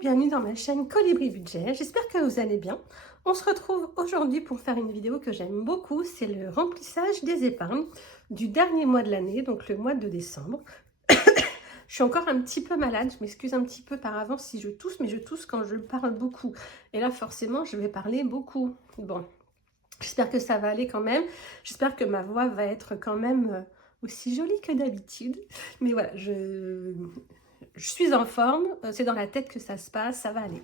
bienvenue dans ma chaîne Colibri Budget, j'espère que vous allez bien. On se retrouve aujourd'hui pour faire une vidéo que j'aime beaucoup, c'est le remplissage des épargnes du dernier mois de l'année, donc le mois de décembre. Je suis encore un petit peu malade, je m'excuse un petit peu par avance si je tousse, mais je tousse quand je parle beaucoup. Et là forcément je vais parler beaucoup. Bon, j'espère que ça va aller quand même, j'espère que ma voix va être quand même aussi jolie que d'habitude. Mais voilà, je suis en forme, c'est dans la tête que ça se passe, ça va aller.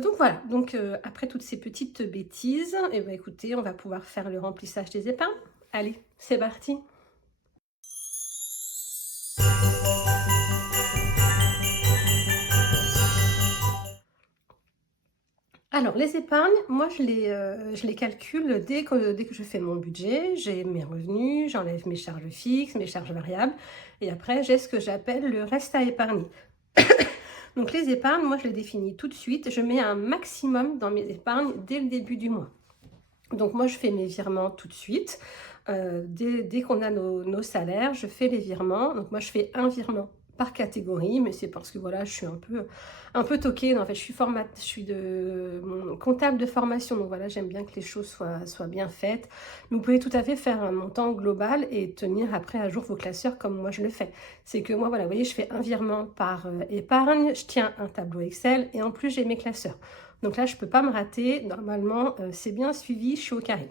Donc voilà, après toutes ces petites bêtises, et ben écoutez, on va pouvoir faire le remplissage des épargnes. Allez, c'est parti. Alors les épargnes, moi je les calcule dès que je fais mon budget, j'ai mes revenus, j'enlève mes charges fixes, mes charges variables, et après j'ai ce que j'appelle le reste à épargner. Donc les épargnes, moi je les définis tout de suite, je mets un maximum dans mes épargnes dès le début du mois. Donc moi je fais mes virements tout de suite, dès qu'on a nos salaires, je fais les virements. Donc moi je fais un virement par catégorie, mais c'est parce que voilà, je suis un peu toquée. En fait, je suis comptable de formation, donc voilà, j'aime bien que les choses soient bien faites. Mais vous pouvez tout à fait faire un montant global et tenir après à jour vos classeurs comme moi je le fais. C'est que moi, voilà, vous voyez, je fais un virement par épargne, je tiens un tableau Excel et en plus j'ai mes classeurs. Donc là, je ne peux pas me rater. Normalement, c'est bien suivi, je suis au carré.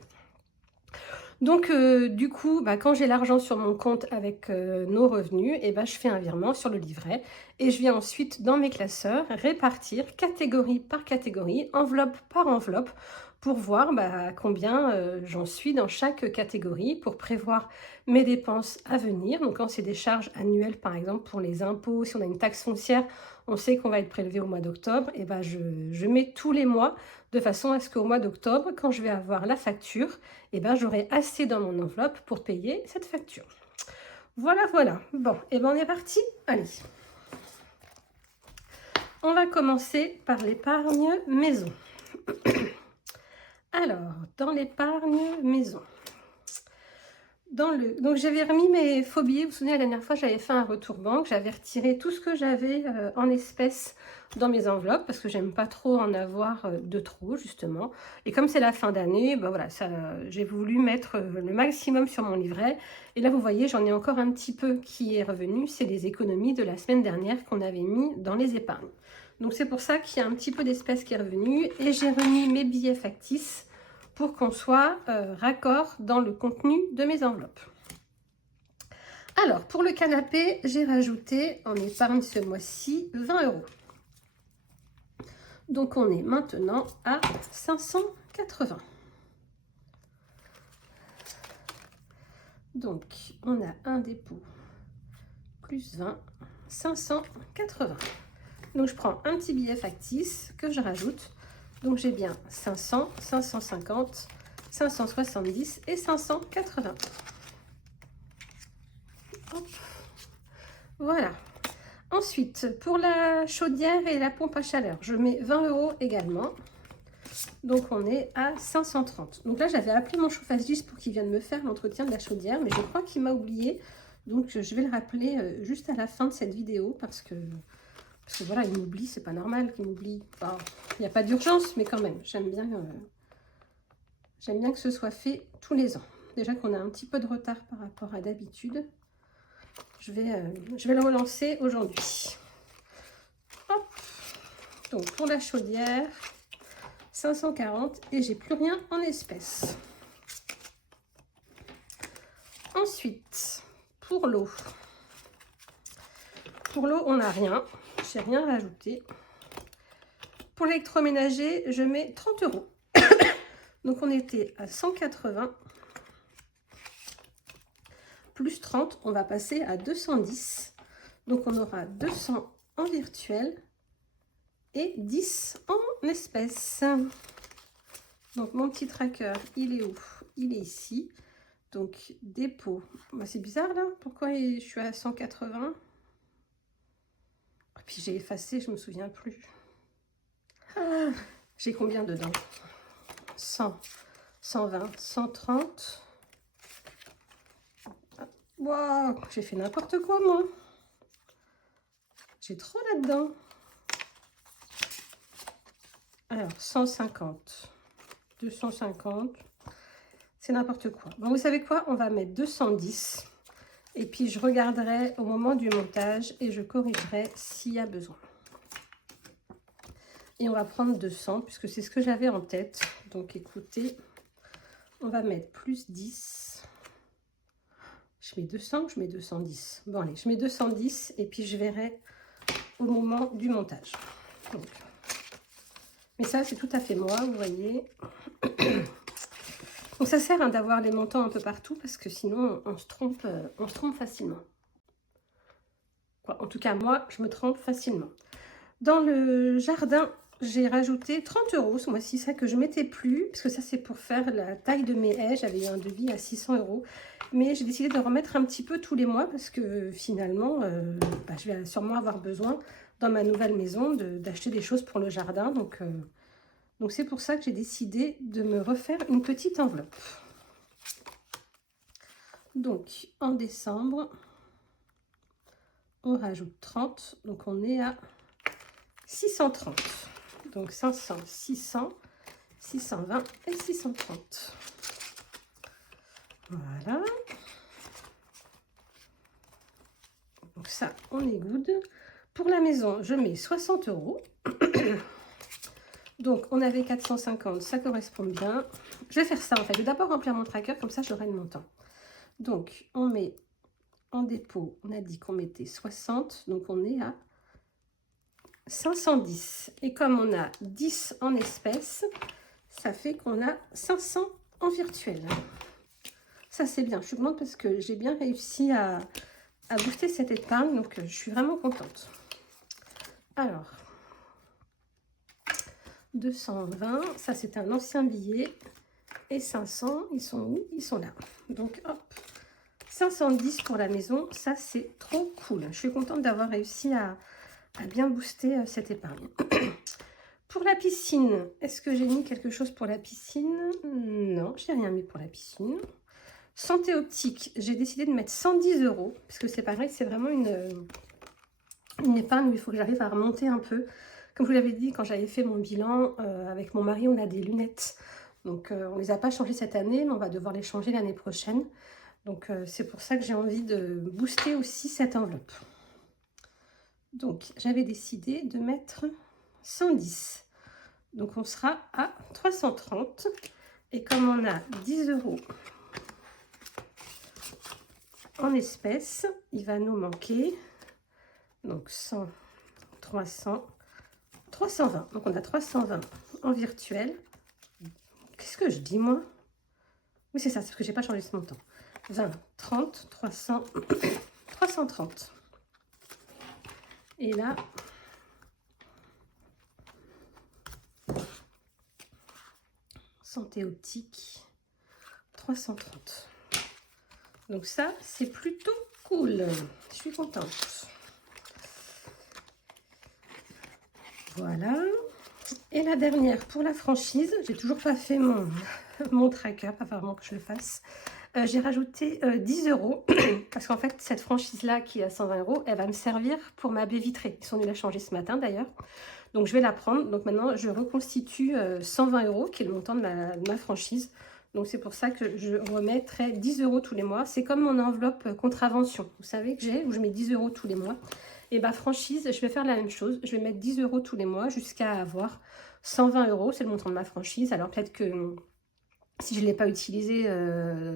Donc, du coup, quand j'ai l'argent sur mon compte avec nos revenus, je fais un virement sur le livret et je viens ensuite dans mes classeurs répartir catégorie par catégorie, enveloppe par enveloppe pour voir combien j'en suis dans chaque catégorie pour prévoir mes dépenses à venir. Donc, quand c'est des charges annuelles, par exemple, pour les impôts, si on a une taxe foncière, on sait qu'on va être prélevé au mois d'octobre, et je mets tous les mois de façon à ce qu'au mois d'octobre, quand je vais avoir la facture, j'aurai assez dans mon enveloppe pour payer cette facture. Voilà, voilà. Bon, on est parti. Allez. On va commencer par l'épargne maison. Alors, dans l'épargne maison. Donc j'avais remis mes faux billets, vous vous souvenez la dernière fois j'avais fait un retour banque, j'avais retiré tout ce que j'avais en espèces dans mes enveloppes parce que j'aime pas trop en avoir de trop justement. Et comme c'est la fin d'année, voilà, j'ai voulu mettre le maximum sur mon livret. Et là vous voyez j'en ai encore un petit peu qui est revenu, c'est les économies de la semaine dernière qu'on avait mis dans les épargnes. Donc c'est pour ça qu'il y a un petit peu d'espèces qui est revenu et j'ai remis mes billets factices pour qu'on soit raccord dans le contenu de mes enveloppes. Alors, pour le canapé, j'ai rajouté en épargne ce mois-ci 20 €. Donc, on est maintenant à 580. Donc, on a un dépôt plus 20, 580. Donc, je prends un petit billet factice que je rajoute. Donc, j'ai bien 500, 550, 570 et 580. Hop. Voilà. Ensuite, pour la chaudière et la pompe à chaleur, je mets 20 € également. Donc, on est à 530. Donc là, j'avais appelé mon chauffagiste pour qu'il vienne me faire l'entretien de la chaudière, mais je crois qu'il m'a oublié. Donc, je vais le rappeler juste à la fin de cette vidéo parce que voilà, il m'oublie, c'est pas normal qu'il m'oublie. Enfin, il n'y a pas d'urgence, mais quand même, j'aime bien que ce soit fait tous les ans. Déjà qu'on a un petit peu de retard par rapport à d'habitude. Je vais le relancer aujourd'hui. Hop. Donc, pour la chaudière, 540 et j'ai plus rien en espèces. Ensuite, pour l'eau. Pour l'eau, on n'a rien. J'ai rien rajouté. Pour l'électroménager, je mets 30 €. Donc, on était à 180. Plus 30, on va passer à 210. Donc, on aura 200 en virtuel et 10 en espèces. Donc, mon petit tracker, il est où? Il est ici. Donc, dépôt. C'est bizarre, là. Pourquoi je suis à 180? Et puis, j'ai effacé, je me souviens plus. Ah, j'ai combien dedans? 100, 120, 130. Waouh, j'ai fait n'importe quoi, moi. J'ai trop là-dedans. Alors, 150, 250, c'est n'importe quoi. Bon, vous savez quoi? On va mettre 210. Et puis, je regarderai au moment du montage et je corrigerai s'il y a besoin. Et on va prendre 200 puisque c'est ce que j'avais en tête. Donc, écoutez, on va mettre plus 10. Je mets 200 ou je mets 210? Bon, allez, je mets 210 et puis je verrai au moment du montage. Donc, mais ça, c'est tout à fait moi, vous voyez. Donc, ça sert hein, d'avoir les montants un peu partout parce que sinon, on se trompe facilement. Quoi, en tout cas, moi, je me trompe facilement. Dans le jardin, j'ai rajouté 30 € ce mois-ci, ça que je ne mettais plus, parce que ça c'est pour faire la taille de mes haies. J'avais eu un devis à 600 €, mais j'ai décidé de remettre un petit peu tous les mois, parce que finalement, je vais sûrement avoir besoin dans ma nouvelle maison d'acheter des choses pour le jardin. Donc c'est pour ça que j'ai décidé de me refaire une petite enveloppe. Donc en décembre, on rajoute 30, donc on est à 630. Donc 500, 600, 620 et 630. Voilà. Donc ça, on est good. Pour la maison, je mets 60 €. Donc on avait 450, ça correspond bien. Je vais faire ça en fait. Je vais d'abord remplir mon tracker, comme ça j'aurai le montant. Donc on met en dépôt, on a dit qu'on mettait 60, donc on est à 510. Et comme on a 10 en espèces, ça fait qu'on a 500 en virtuel. Ça, c'est bien. Je suis contente parce que j'ai bien réussi à booster cette épargne. Donc, je suis vraiment contente. Alors, 220. Ça, c'est un ancien billet. Et 500, ils sont où? Ils sont là. Donc, hop. 510 pour la maison. Ça, c'est trop cool. Je suis contente d'avoir réussi à bien booster cette épargne. Pour la piscine, est-ce que j'ai mis quelque chose pour la piscine? Non, je n'ai rien mis pour la piscine. Santé optique, j'ai décidé de mettre 110 €, parce que c'est pareil, c'est vraiment une épargne où il faut que j'arrive à remonter un peu. Comme je vous l'avais dit, quand j'avais fait mon bilan, avec mon mari, on a des lunettes. Donc, on ne les a pas changées cette année, mais on va devoir les changer l'année prochaine. Donc, c'est pour ça que j'ai envie de booster aussi cette enveloppe. Donc, j'avais décidé de mettre 110. Donc, on sera à 330. Et comme on a 10 € en espèces, il va nous manquer donc 100, 300, 320. Donc, on a 320 en virtuel. Qu'est-ce que je dis, moi? Oui, c'est ça, c'est parce que j'ai pas changé ce montant. 20, 30, 300, 330. Et là, santé optique, 330. Donc ça, c'est plutôt cool. Je suis contente. Voilà. Et la dernière, pour la franchise, j'ai toujours pas fait mon tracker, pas vraiment que je le fasse. J'ai rajouté 10 € parce qu'en fait, cette franchise-là qui est à 120 €, elle va me servir pour ma baie vitrée. Ils sont venus la changer ce matin d'ailleurs. Donc, je vais la prendre. Donc, maintenant, je reconstitue 120 € qui est le montant de ma franchise. Donc, c'est pour ça que je remettrai 10 € tous les mois. C'est comme mon enveloppe contravention. Vous savez que j'ai, où je mets 10 € tous les mois. Et bah, franchise, je vais faire la même chose. Je vais mettre 10 € tous les mois jusqu'à avoir 120 €. C'est le montant de ma franchise. Alors, peut-être que si je ne l'ai pas utilisée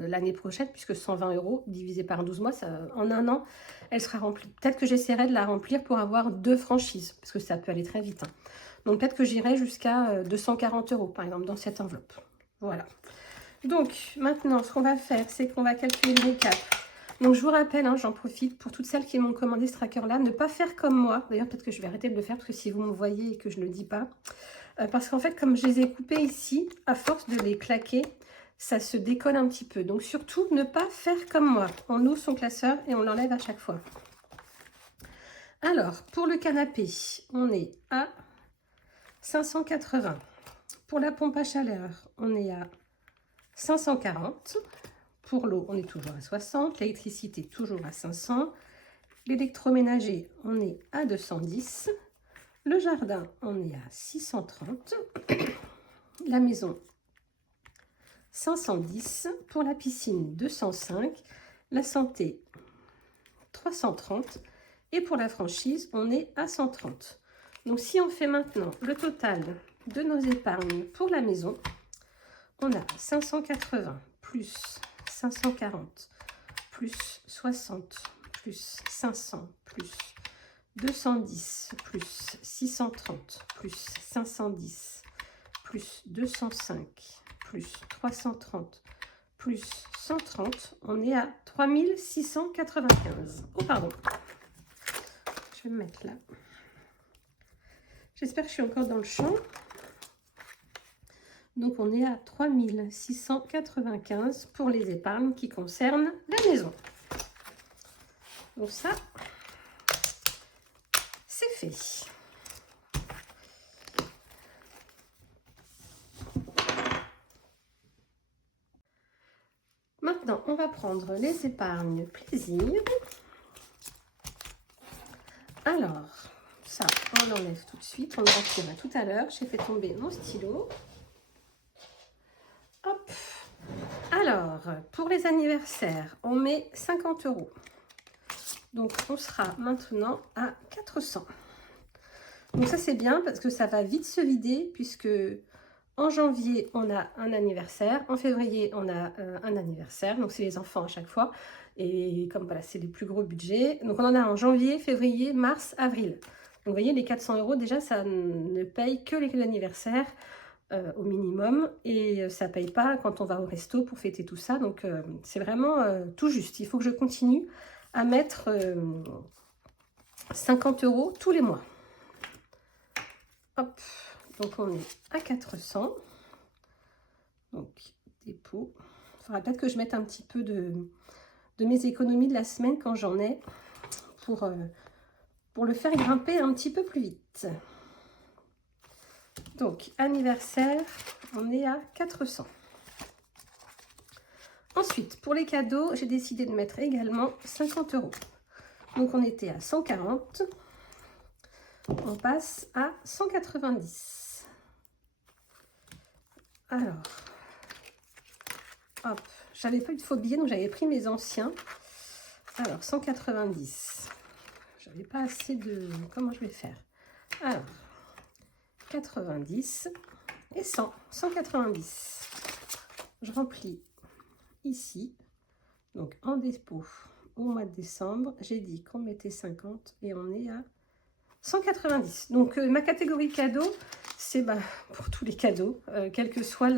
l'année prochaine, puisque 120 € divisé par 12 mois, ça, en un an, elle sera remplie. Peut-être que j'essaierai de la remplir pour avoir 2 franchises, parce que ça peut aller très vite. Hein. Donc peut-être que j'irai jusqu'à 240 € par exemple, dans cette enveloppe. Voilà. Donc maintenant, ce qu'on va faire, c'est qu'on va calculer le récap. Donc je vous rappelle, hein, j'en profite pour toutes celles qui m'ont commandé ce tracker-là, ne pas faire comme moi. D'ailleurs, peut-être que je vais arrêter de le faire, parce que si vous me voyez et que je ne le dis pas, parce qu'en fait, comme je les ai coupés ici, à force de les claquer, ça se décolle un petit peu. Donc, surtout, ne pas faire comme moi. On ouvre son classeur et on l'enlève à chaque fois. Alors, pour le canapé, on est à 580. Pour la pompe à chaleur, on est à 540. Pour l'eau, on est toujours à 60. L'électricité, toujours à 500. L'électroménager, on est à 210. Le jardin, on est à 630. La maison, 510. Pour la piscine, 205. La santé, 330. Et pour la franchise, on est à 130. Donc, si on fait maintenant le total de nos épargnes pour la maison, on a 580 plus 540 plus 60 plus 500 plus 210 plus 630 plus 510 plus 205 plus 330 plus 130, on est à 3695. Oh pardon, je vais me mettre là. J'espère que je suis encore dans le champ. Donc on est à 3695 pour les épargnes qui concernent la maison. Donc ça, c'est fait. Maintenant, on va prendre les épargnes plaisir. Alors, ça, on l'enlève tout de suite. On le remplira tout à l'heure. J'ai fait tomber mon stylo. Hop. Alors, pour les anniversaires, on met 50 €. Donc, on sera maintenant à 400. Donc, ça, c'est bien parce que ça va vite se vider puisque en janvier, on a un anniversaire. En février, on a un anniversaire. Donc, c'est les enfants à chaque fois. Et comme voilà, c'est les plus gros budgets. Donc, on en a en janvier, février, mars, avril. Donc, vous voyez, les 400 € déjà, ça ne paye que les anniversaires. Au minimum, et ça paye pas quand on va au resto pour fêter tout ça, donc c'est vraiment tout juste. Il faut que je continue à mettre 50 € tous les mois. Hop, donc on est à 400. Donc dépôt. Il faudra peut-être que je mette un petit peu de mes économies de la semaine quand j'en ai pour le faire grimper un petit peu plus vite. Donc, anniversaire, on est à 400. Ensuite, pour les cadeaux, j'ai décidé de mettre également 50 €. Donc, on était à 140. On passe à 190. Alors, hop, j'avais pas eu de faux billets, donc j'avais pris mes anciens. Alors, 190. J'avais pas assez de... Comment je vais faire? Alors... 90 et 100, 190. Je remplis ici, donc en dépôt au mois de décembre, j'ai dit qu'on mettait 50 et on est à 190. Donc ma catégorie cadeau, c'est pour tous les cadeaux, quelle que soit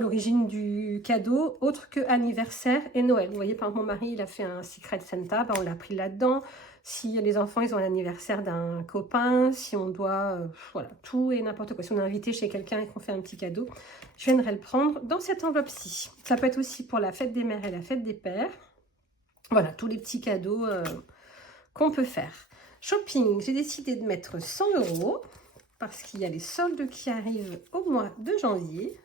l'origine du cadeau, autre que anniversaire et Noël. Vous voyez, par exemple, mon mari, il a fait un Secret Santa, on l'a pris là-dedans. Si les enfants, ils ont l'anniversaire d'un copain, si on doit, voilà, tout et n'importe quoi. Si on est invité chez quelqu'un et qu'on fait un petit cadeau, je viendrai le prendre dans cette enveloppe-ci. Ça peut être aussi pour la fête des mères et la fête des pères. Voilà, tous les petits cadeaux qu'on peut faire. Shopping, j'ai décidé de mettre 100 € parce qu'il y a les soldes qui arrivent au mois de janvier.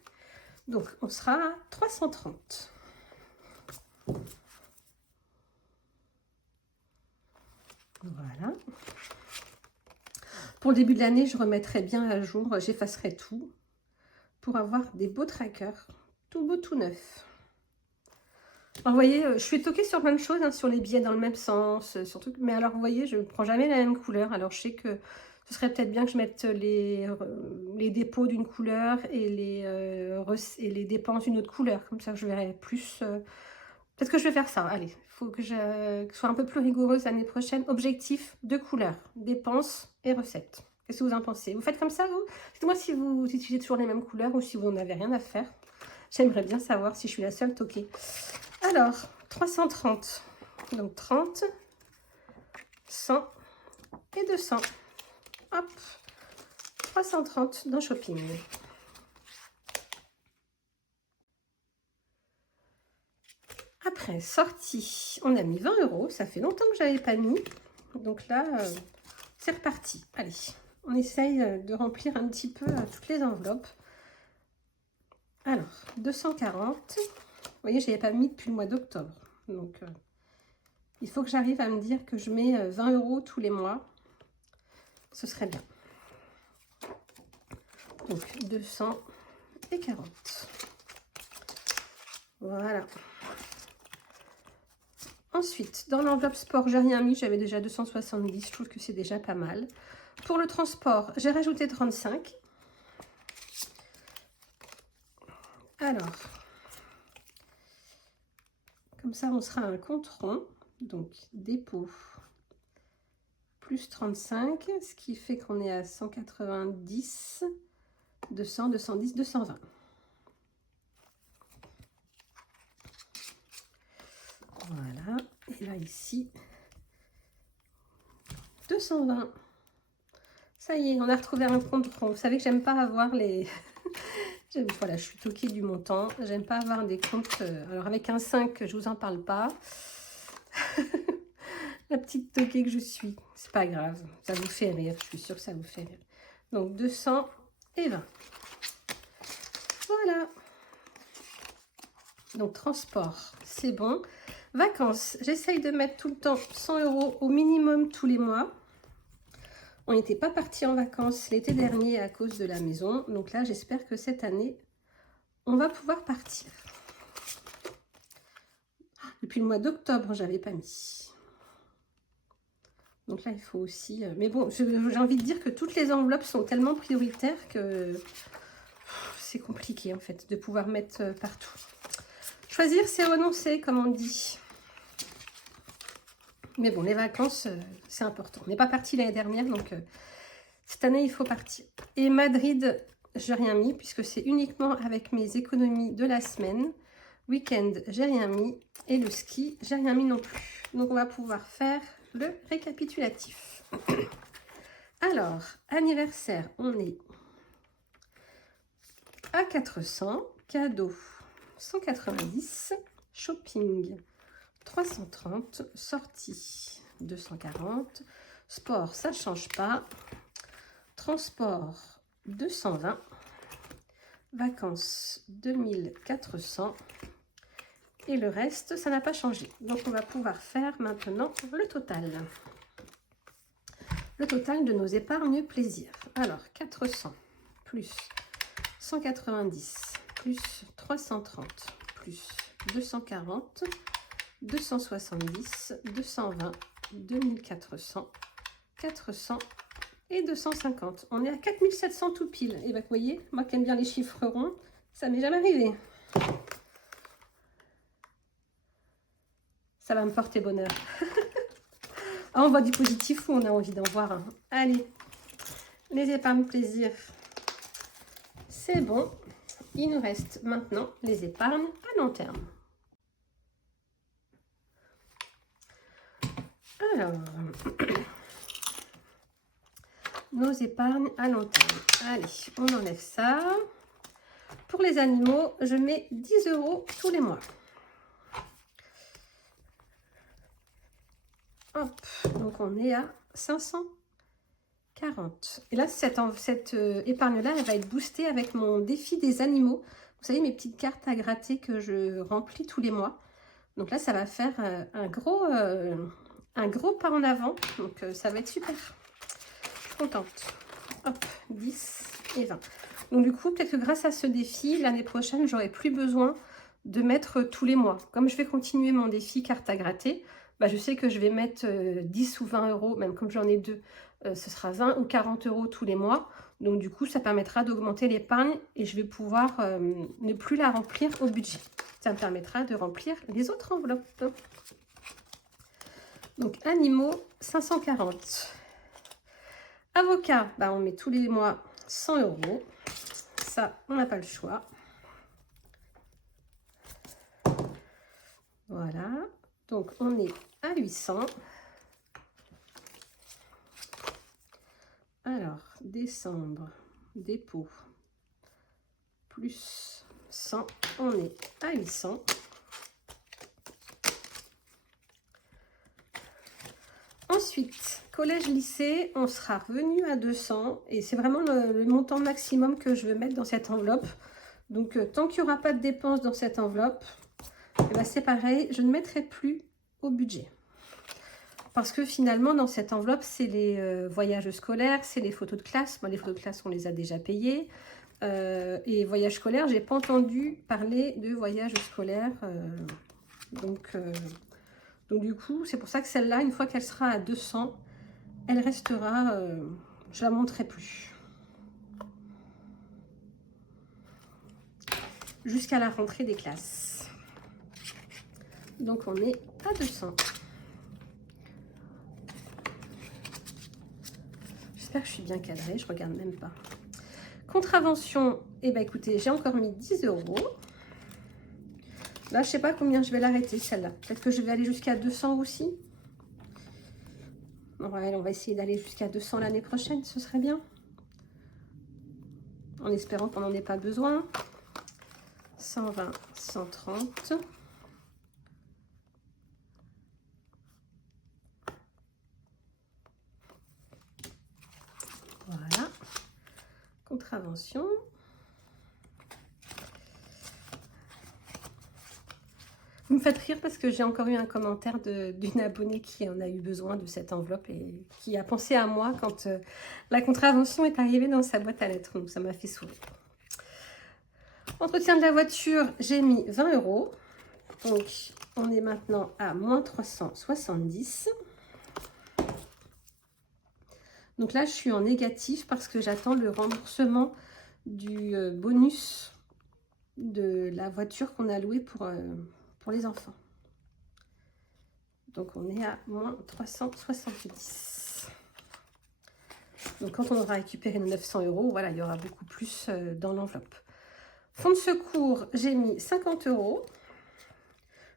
Donc, on sera à 330. Voilà. Pour le début de l'année, je remettrai bien à jour, j'effacerai tout pour avoir des beaux trackers, tout beau, tout neuf. Alors, vous voyez, je suis toquée sur plein de choses, hein, sur les billets dans le même sens, surtout, mais alors, vous voyez, je ne prends jamais la même couleur. Alors, je sais que ce serait peut-être bien que je mette les dépôts d'une couleur et les dépenses d'une autre couleur. Comme ça, je verrai plus... Peut-être que je vais faire ça. Allez, il faut que je sois un peu plus rigoureuse l'année prochaine. Objectif de couleurs, dépenses et recettes. Qu'est-ce que vous en pensez? Vous faites comme ça, vous? Dites-moi si vous utilisez toujours les mêmes couleurs ou si vous n'avez rien à faire. J'aimerais bien savoir si je suis la seule toquée. Alors, 330. Donc 30, 100 et 200. Hop, 330 dans Shopping. Après, sortie, on a mis 20 €. Ça fait longtemps que je n'avais pas mis. Donc là, c'est reparti. Allez, on essaye de remplir un petit peu toutes les enveloppes. Alors, 240. Vous voyez, je n'avais pas mis depuis le mois d'octobre. Donc, il faut que j'arrive à me dire que je mets 20 € tous les mois. ce serait bien. Donc 240. Voilà. Ensuite, dans l'enveloppe sport, j'ai rien mis, j'avais déjà 270, je trouve que c'est déjà pas mal. Pour le transport, j'ai rajouté 35. Alors, comme ça, on sera à un compte rond. Donc, dépôt plus 35, ce qui fait qu'on est à 190, 200, 210, 220. Voilà, et là ici, 220. Ça y est, on a retrouvé un compte rond. Vous savez que j'aime pas avoir les... Voilà, je suis toquée du montant. J'aime pas avoir des comptes... Alors avec un 5, je vous en parle pas. La petite toquée que je suis. C'est pas grave, ça vous fait rire. Je suis sûre que ça vous fait rire. Donc 220. Voilà. Donc transport, c'est bon. Vacances, j'essaye de mettre tout le temps 100 € au minimum tous les mois. On n'était pas parti en vacances l'été dernier à cause de la maison. Donc là, j'espère que cette année, on va pouvoir partir. Depuis le mois d'octobre, j'avais pas mis. Donc là, il faut aussi... Mais bon, j'ai envie de dire que toutes les enveloppes sont tellement prioritaires que c'est compliqué en fait de pouvoir mettre partout. Choisir, c'est renoncer, comme on dit. Mais bon, les vacances, c'est important. On n'est pas parti l'année dernière, donc cette année, il faut partir. Et Madrid, je n'ai rien mis, puisque c'est uniquement avec mes économies de la semaine. Week-end, j'ai rien mis. Et le ski, j'ai rien mis non plus. Donc, on va pouvoir faire le récapitulatif. Alors, anniversaire, on est à 400. Cadeau, 190. Shopping, 330, sortie 240, sport ça change pas, transport 220, vacances 2400 et le reste ça n'a pas changé. Donc on va pouvoir faire maintenant le total de nos épargnes plaisir. Alors 400 plus 190 plus 330 plus 240, 270, 220, 2400, 400 et 250. On est à 4700 tout pile. Et bien, vous voyez, moi qui aime bien les chiffres ronds, ça m'est jamais arrivé. Ça va me porter bonheur. Ah, on voit du positif ou on a envie d'en voir un. Allez, les épargnes plaisir, c'est bon. Il nous reste maintenant les épargnes à long terme. Alors, nos épargnes à long terme. Allez, on enlève ça. Pour les animaux, je mets 10 € tous les mois. Hop, donc on est à 540. Et là, cette épargne-là, elle va être boostée avec mon défi des animaux. Vous savez, mes petites cartes à gratter que je remplis tous les mois. Donc là, ça va faire un gros pas en avant. Donc ça va être super. Je suis contente. Hop, 10 et 20. Donc du coup, peut-être que grâce à ce défi, l'année prochaine, j'aurai plus besoin de mettre tous les mois. Comme je vais continuer mon défi carte à gratter, bah, je sais que je vais mettre 10 ou 20 €, même comme j'en ai deux, ce sera 20 ou 40 € tous les mois. Donc du coup, ça permettra d'augmenter l'épargne et je vais pouvoir ne plus la remplir au budget. Ça me permettra de remplir les autres enveloppes. Donc animaux, 540. Avocat, bah, on met tous les mois 100 €. Ça, on n'a pas le choix. Voilà. Donc on est à 800. Alors, décembre, dépôt, plus 100, on est à 800. Ensuite, collège-lycée, on sera revenu à 200 et c'est vraiment le montant maximum que je veux mettre dans cette enveloppe. Donc, tant qu'il n'y aura pas de dépenses dans cette enveloppe, eh ben, c'est pareil, je ne mettrai plus au budget. Parce que finalement, dans cette enveloppe, c'est les voyages scolaires, c'est les photos de classe. Moi, les photos de classe, on les a déjà payées. Et voyages scolaires, j'ai pas entendu parler de voyages scolaires. Donc, du coup, c'est pour ça que celle-là, une fois qu'elle sera à 200, elle restera, je la montrerai plus. Jusqu'à la rentrée des classes. Donc, on est à 200. J'espère que je suis bien cadrée, je regarde même pas. Contravention, eh ben écoutez, j'ai encore mis 10 €. Là, je sais pas combien je vais l'arrêter, celle-là. Peut-être que je vais aller jusqu'à 200 aussi. Ouais, on va essayer d'aller jusqu'à 200 l'année prochaine, ce serait bien. En espérant qu'on n'en ait pas besoin. 120, 130. Voilà. Contravention. Vous me faites rire parce que j'ai encore eu un commentaire d'une abonnée qui en a eu besoin de cette enveloppe et qui a pensé à moi quand la contravention est arrivée dans sa boîte à lettres. Donc ça m'a fait sourire. Entretien de la voiture, j'ai mis 20 €. Donc on est maintenant à moins 370. Donc là, je suis en négatif parce que j'attends le remboursement du bonus de la voiture qu'on a louée pour les enfants. Donc on est à moins 370. Donc quand on aura récupéré nos 900 €, voilà, il y aura beaucoup plus dans l'enveloppe. Fonds de secours, j'ai mis 50 €.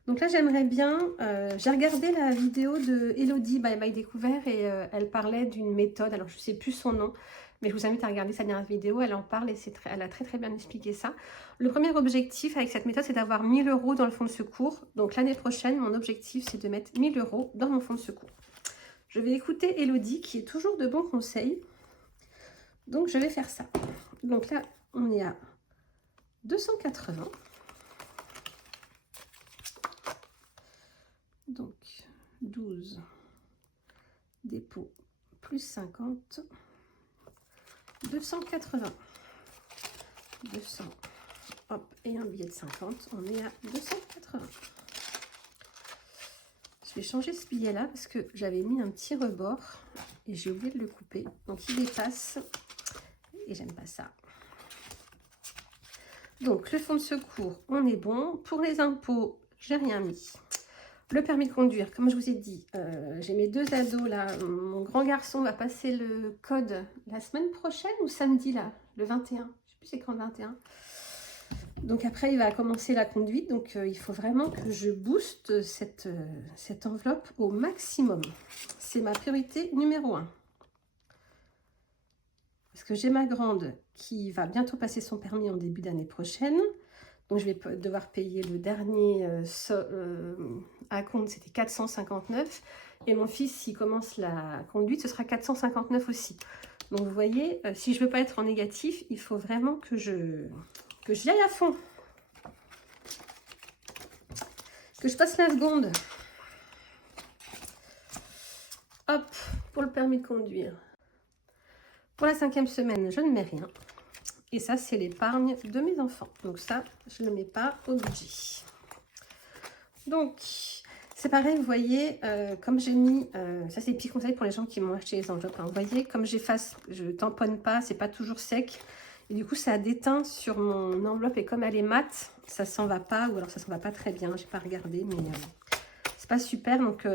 Donc là, j'aimerais bien, j'ai regardé la vidéo de Elodie by My Découvert et elle parlait d'une méthode, alors je ne sais plus son nom, mais je vous invite à regarder sa dernière vidéo, elle en parle et elle a très bien expliqué ça. Le premier objectif avec cette méthode, c'est d'avoir 1000 € dans le fonds de secours. Donc l'année prochaine, mon objectif, c'est de mettre 1000 € dans mon fonds de secours. Je vais écouter Elodie qui est toujours de bons conseils. Donc je vais faire ça. Donc là, on est à 280. Donc 12 dépôt plus 50, 280, 200, hop, et un billet de 50, on est à 280. Je vais changer ce billet là parce que j'avais mis un petit rebord et j'ai oublié de le couper, donc il dépasse et j'aime pas ça. Donc le fonds de secours, on est bon. Pour les impôts, j'ai rien mis. Le permis de conduire, comme je vous ai dit, j'ai mes deux ados là. Mon grand garçon va passer le code la semaine prochaine ou samedi là, le 21. Je ne sais plus c'est quand le 21. Donc après, il va commencer la conduite. Donc il faut vraiment que je booste cette enveloppe au maximum. C'est ma priorité numéro 1. Parce que j'ai ma grande qui va bientôt passer son permis en début d'année prochaine. Donc je vais devoir payer le dernier à compte, c'était 459. Et mon fils, s'il commence la conduite, ce sera 459 aussi. Donc vous voyez, si je ne veux pas être en négatif, il faut vraiment que j'y aille à fond. Que je passe la seconde. Hop, pour le permis de conduire. Pour la 5e semaine, je ne mets rien. Et ça, c'est l'épargne de mes enfants. Donc ça, je ne le mets pas au budget. Donc, c'est pareil, vous voyez, comme j'ai mis... ça, c'est des petits conseils pour les gens qui m'ont acheté les enveloppes. Hein. Vous voyez, comme j'efface, je tamponne pas, c'est pas toujours sec. Et du coup, ça déteint sur mon enveloppe. Et comme elle est mate, ça s'en va pas. Ou alors, ça s'en va pas très bien. J'ai pas regardé, mais c'est pas super. Donc,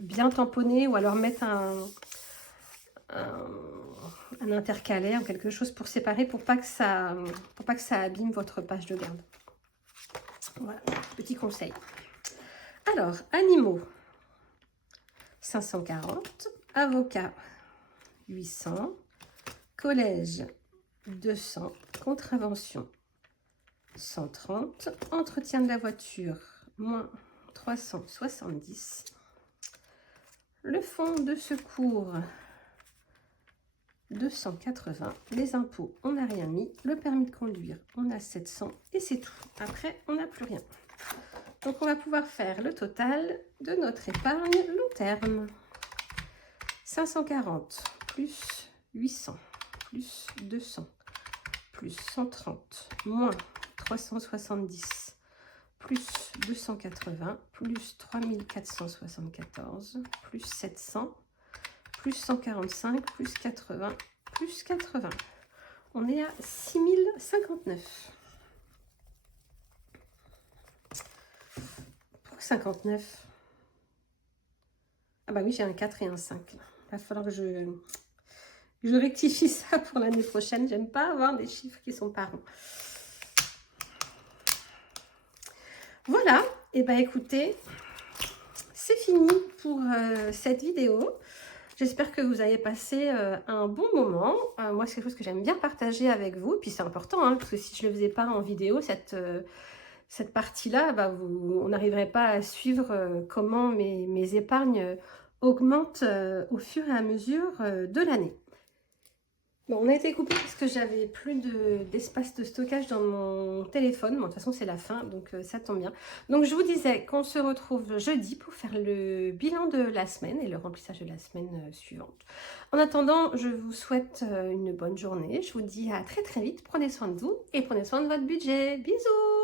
bien tamponner ou alors mettre un intercalaire ou quelque chose pour séparer pour pas que ça abîme votre page de garde. Voilà, petit conseil. Alors, animaux, 540, avocat, 800, collège, 200, contravention, 130, entretien de la voiture, moins 370, le fonds de secours, 280, les impôts, on n'a rien mis, le permis de conduire, on a 700 et c'est tout. Après, on n'a plus rien. Donc, on va pouvoir faire le total de notre épargne long terme. 540 plus 800 plus 200 plus 130 moins 370 plus 280 plus 3474 plus 700 plus 145 plus 80 plus 80. On est à 6059. Pour 59. Ah bah oui, j'ai un 4 et un 5. Il va falloir que je rectifie ça pour l'année prochaine. J'aime pas avoir des chiffres qui sont pas ronds. Voilà. Et bah écoutez, c'est fini pour cette vidéo. J'espère que vous avez passé un bon moment. Moi, c'est quelque chose que j'aime bien partager avec vous. Et puis c'est important, hein, parce que si je ne le faisais pas en vidéo, cette partie-là, bah, on n'arriverait pas à suivre comment mes épargnes augmentent au fur et à mesure de l'année. Bon, on a été coupé parce que j'avais plus d'espace de stockage dans mon téléphone. Bon, de toute façon, c'est la fin, donc ça tombe bien. Donc, je vous disais qu'on se retrouve jeudi pour faire le bilan de la semaine et le remplissage de la semaine suivante. En attendant, je vous souhaite une bonne journée. Je vous dis à très très vite. Prenez soin de vous et prenez soin de votre budget. Bisous!